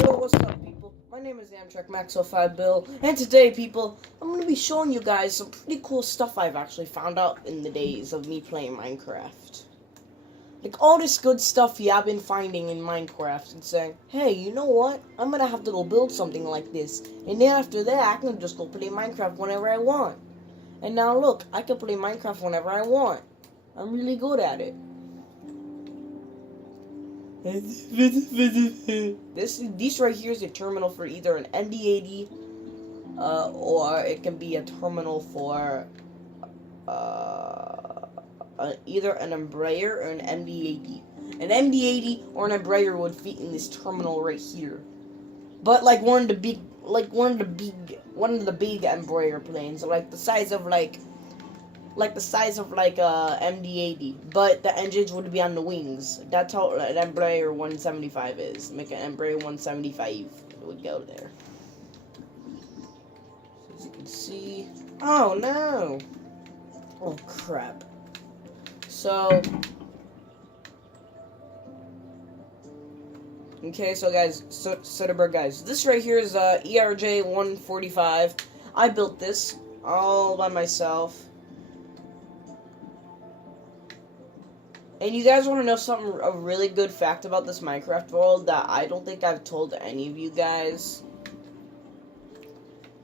Yo, what's up, people? My name is Amtrak Max05 Bill, and today, people, I'm going to be showing you guys some pretty cool stuff I've actually found out in the days of me playing Minecraft. Like, all this good stuff I've been finding in Minecraft and saying, hey, you know what? I'm going to have to go build something like this, and then after that, I can just go play Minecraft whenever I want. And now, look, I can play Minecraft whenever I want. I'm really good at it. These right here is a terminal for either an ND80, or it can be a terminal for either an Embraer or an MD80. An MD80 or an Embraer would fit in this terminal right here, but like one of the big Embraer planes, like the size of MD80, but the engines would be on the wings. That's how an Embraer 175 is. Make an Embraer 175 would go there. As you can see, oh no, oh crap. So, okay, so guys, Soderbergh guys, this right here is ERJ 145. I built this all by myself. And you guys want to know a really good fact about this Minecraft world that I don't think I've told any of you guys?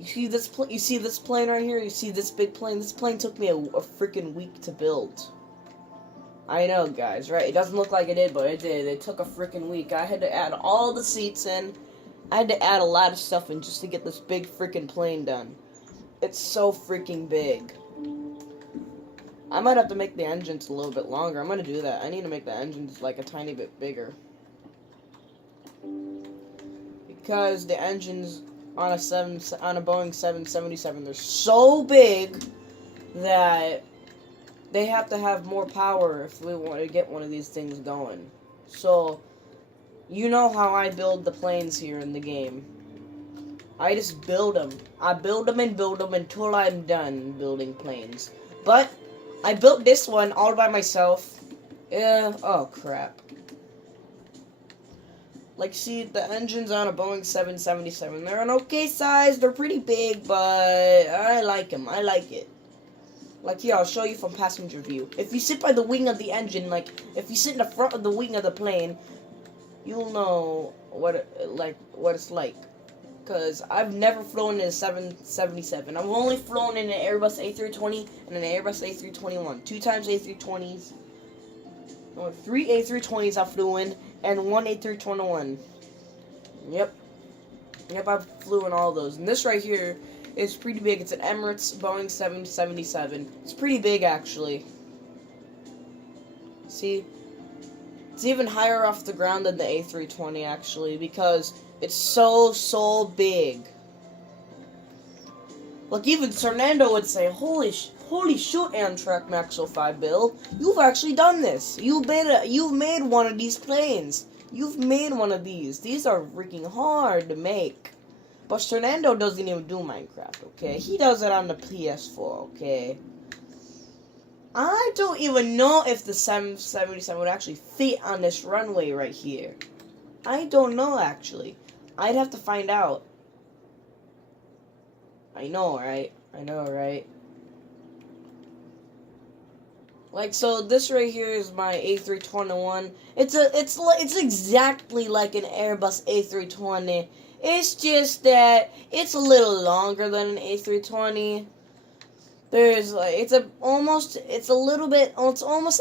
You see this plane right here? You see this big plane? This plane took me a freaking week to build. I know, guys, right? It doesn't look like it did, but it did. It took a freaking week. I had to add all the seats in. I had to add a lot of stuff in just to get this big freaking plane done. It's so freaking big. I might have to make the engines a little bit longer. I'm gonna do that. I need to make the engines like a tiny bit bigger. Because the engines on a Boeing 777, they're so big that they have to have more power if we want to get one of these things going. So, you know how I build the planes here in the game. I just build them. I build them and build them until I'm done building planes. But I built this one all by myself. Oh crap. Like, see, the engines on a Boeing 777, they're an okay size, they're pretty big, but I like them, I like it. Like, here, I'll show you from passenger view. If you sit by the wing of the engine, like, if you sit in the front of the wing of the plane, you'll know what it's like. Because I've never flown in a 777. I've only flown in an Airbus A320 and an Airbus A321. 2 times A320s. No, 3 A320s I flew in, and 1 A321. Yep, I flew in all those. And this right here is pretty big. It's an Emirates Boeing 777. It's pretty big, actually. See? It's even higher off the ground than the A320, actually, because it's so big. Like, even Fernando would say, holy shoot, Amtrak Max05 Bill, you've actually done this. You've made one of these planes. You've made one of these. These are freaking hard to make. But Fernando doesn't even do Minecraft, okay? He does it on the PS4, okay? I don't even know if the 777 would actually fit on this runway right here. I don't know, actually. I'd have to find out. I know, right? Like, so this right here is my A321. It's exactly like an Airbus A320. It's just that it's a little longer than an A320. It's almost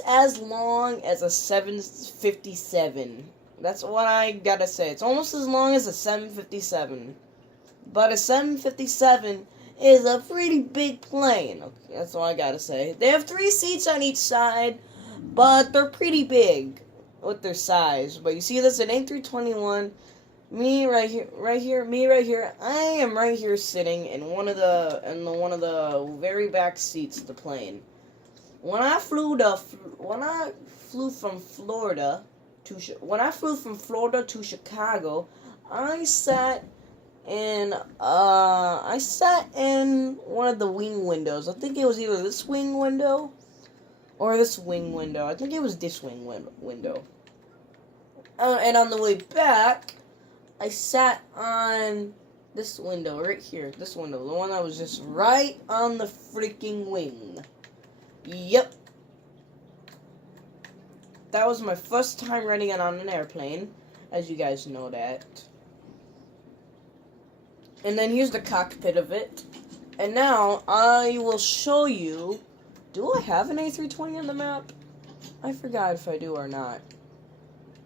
as long as a 757. That's what I gotta say. It's almost as long as a 757. But a 757 is a pretty big plane. Okay, that's all I gotta say. They have 3 seats on each side, but they're pretty big with their size. But you see this, an A321. Me right here. I am right here sitting in one of the very back seats of the plane. When I flew from Florida to Chicago, I sat in one of the wing windows. I think it was either this wing window or this wing window. I think it was this wing window. And on the way back, I sat on this window right here. This window. The one that was just right on the freaking wing. Yep. That was my first time riding it on an airplane, as you guys know that. And then here's the cockpit of it. And now I will show you. Do I have an A320 on the map? I forgot if I do or not.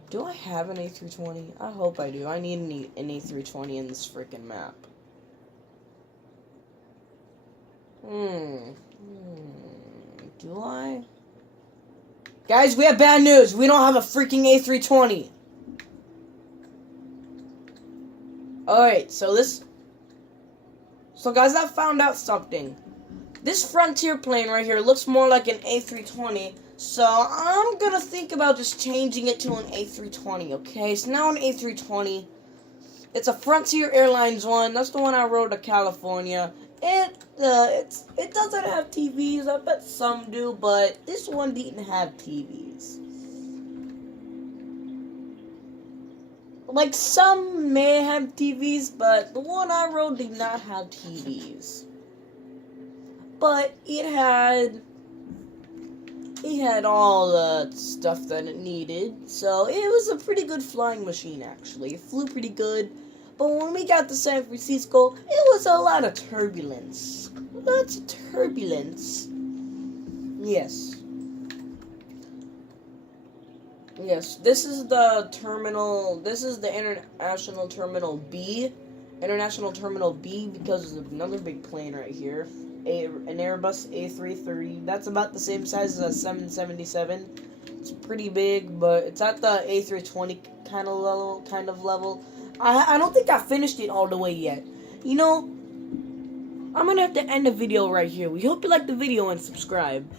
Do I have an A320? I hope I do. I need an A320 in this freaking map. Do I? Guys, we have bad news. We don't have a freaking A320. Alright, so guys, I found out something. This Frontier plane right here looks more like an A320. So I'm gonna think about just changing it to an A320, okay? It's now an A320. It's a Frontier Airlines one. That's the one I rode to California. It doesn't have TVs. I bet some do, but this one didn't have TVs. Like, some may have TVs, but the one I rode did not have TVs. But it had all the stuff that it needed, so it was a pretty good flying machine, actually. It flew pretty good, but when we got to San Francisco, it was a lot of turbulence. Lots of turbulence. Yes. Yes, this is the terminal, this is the International Terminal B. International Terminal B, because there's another big plane right here. An Airbus A330. That's about the same size as a 777. It's pretty big, but it's at the A320 kind of level. I don't think I finished it all the way yet. You know, I'm gonna have to end the video right here. We hope you liked the video and subscribe.